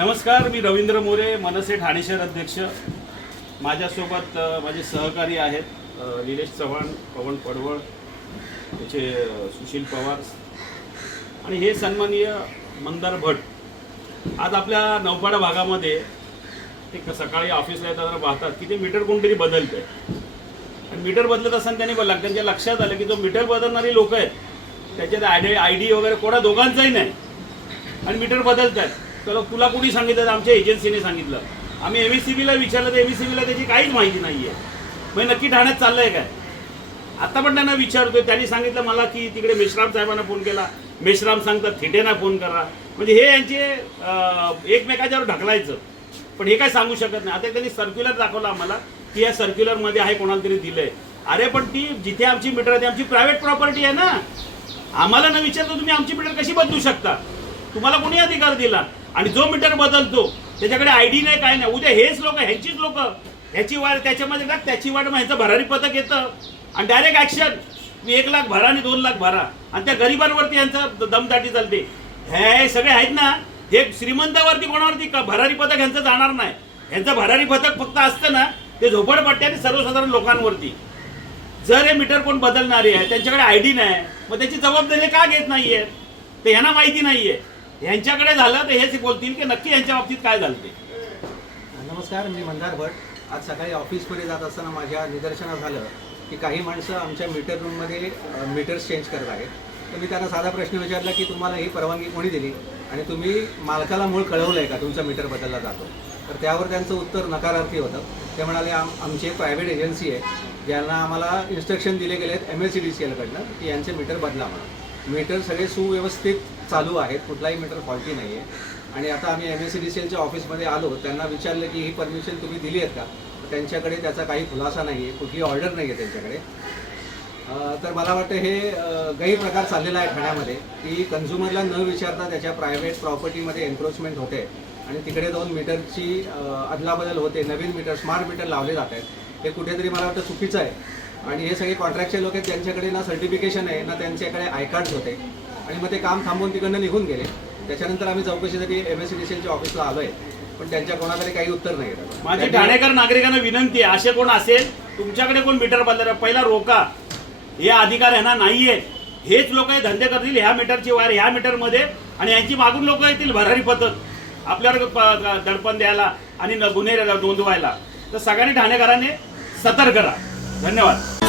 नमस्कार मी रवींद्र मोरे मनसे ठाणे शहर अध्यक्ष. माझ्यासोबत माझे सहकारी आहेत निलेश चव्हाण पवन पडवळ त्याचे सुशील पवार आणि हे सन्माननीय मंदार भट आज आपल्या नौपाडा भागामध्ये ते सकाळी ऑफिसला येताना पाहतात की ते मीटर कोणतरी बदलत आहे आणि मीटर बदलत असताना त्यांनी बोलला त्यांच्या लक्षात आलं की जो मीटर बदलणारी लोक आहेत त्याच्यात आय डी आय डी वगैरे कोणा दोघांचाही नाही. आणि मीटर बदलत आहेत तर तुला कुणी सांगितलं? तर आमच्या एजन्सीने सांगितलं. आम्ही एम एस सी बीला विचारलं तर एम एस सी बीला त्याची काहीच माहिती नाही आहे म्हणजे नक्की ठाण्यात चाललंय काय? आता पण त्यांना विचारतोय. त्यांनी सांगितलं मला की तिकडे मेश्राम साहेबांना फोन केला. मेश्राम सांगतात थेटेना फोन करा. म्हणजे हे यांचे एकमेकाच्यावर ढकलायचं. पण हे काय सांगू शकत नाही. आता त्यांनी सर्क्युलर दाखवलं आम्हाला की या सर्क्युलरमध्ये आहे कोणाला तरी दिलंय. अरे पण ती जिथे आमची मीटर आहे ती आमची प्रायव्हेट प्रॉपर्टी आहे ना. आम्हाला न विचारता तुम्ही आमची मीटर कशी बदलू शकता? तुम्हाला कोणी अधिकार दिला? आणि जो मीटर बदलतो त्याच्याकडे आय डी नाही काय नाही. उद्या हेच लोक ह्यांचीच लोक. ह्याची वाट त्याच्यामध्ये टाक त्याची वाढ मग ह्यांचं भरारी पथक येतं. आणि डायरेक्ट ॲक्शन मी एक लाख भरा आणि दोन लाख भरा. आणि त्या गरिबांवरती यांचं दमदाटी चालते. हे सगळे आहेत ना हे श्रीमंतावरती कोणावरती का भरारी पथक ह्यांचं जाणार नाही? ह्यांचं भरारी पथक फक्त असतं ना ते झोपडपट्टी आणि सर्वसाधारण लोकांवरती. जर हे मीटर कोण बदलणारे आहे त्यांच्याकडे आय डी नाही मग त्याची जबाबदारी का घेत नाहीये? ते ह्यांना माहिती नाहीये. यांच्याकडे झालं तर हेच बोलतील की नक्की यांच्या बाबतीत काय झालं ते? नमस्कार मी मंदार भट आज सकाळी ऑफिसमध्ये जात असताना माझ्या निदर्शनात झालं की काही माणसं आमच्या मीटर रूममध्ये मीटर्स चेंज करत आहेत. तर मी त्यांना साधा प्रश्न विचारला की तुम्हाला ही परवानगी कोणी दिली? आणि तुम्ही मालकाला मूळ कळवलं आहे का तुमचा मीटर बदलला जातो? तर त्यावर त्यांचं उत्तर नकारार्थी होतं. ते म्हणाले आम आमची एक प्रायव्हेट एजन्सी आहे ज्यांना आम्हाला इन्स्ट्रक्शन दिले गेले आहेत M S C D C एलकडनं की यांचे मीटर बदला म्हणून. मीटर सगळे सुव्यवस्थित चालू आहेत कुठलाही मीटर फॉल्टी नाही आहे आणि आता आम्ही M S C D C एलच्या ऑफिसमध्ये आलो त्यांना विचारलं की ही परमिशन तुम्ही दिली आहेत का? त्यांच्याकडे त्याचा काही खुलासा नाही आहे कुठली ऑर्डर नाही आहे त्यांच्याकडे तर मला वाटतं हे गैरप्रकार चाललेला आहे ठाण्यामध्ये की कन्झ्युमरला न विचारता त्याच्या प्रायव्हेट प्रॉपर्टीमध्ये एन्क्रोचमेंट होते. आणि तिकडे जाऊन मीटरची अदलाबदल होते. नवीन मीटर स्मार्ट मीटर लावले जात आहेत. हे कुठेतरी मला वाटतं चुकीचं आहे. आणि हे सगळे कॉन्ट्रॅक्टचे लोक आहेत त्यांच्याकडे ना सर्टिफिकेशन आहे ना त्यांच्याकडे आय कार्ड्स होते. आणि मग ते काम थांबवून तिकडनं निघून गेले. त्याच्यानंतर आम्ही चौकशीसाठी M S C D C एलच्या ऑफिसला आलो आहे पण त्यांच्या कोणाकडे काही उत्तर नाही. माझी ठाणेकर नागरिकांना विनंती आहे असे कोण असेल तुमच्याकडे कोण मीटर बदलणार पहिला रोका. हे अधिकार ह्यांना नाहीये. हेच लोक हे धंदे करतील ह्या मीटरची वायर ह्या मीटरमध्ये आणि यांची मागून लोक येतील भरारी पथक. आपल्यावर दडपण द्यायला आणि न- गुन्हे नोंदवायला तर सगळ्यांनी ठाणेकरांनी सतर्क राहा. धन्यवाद.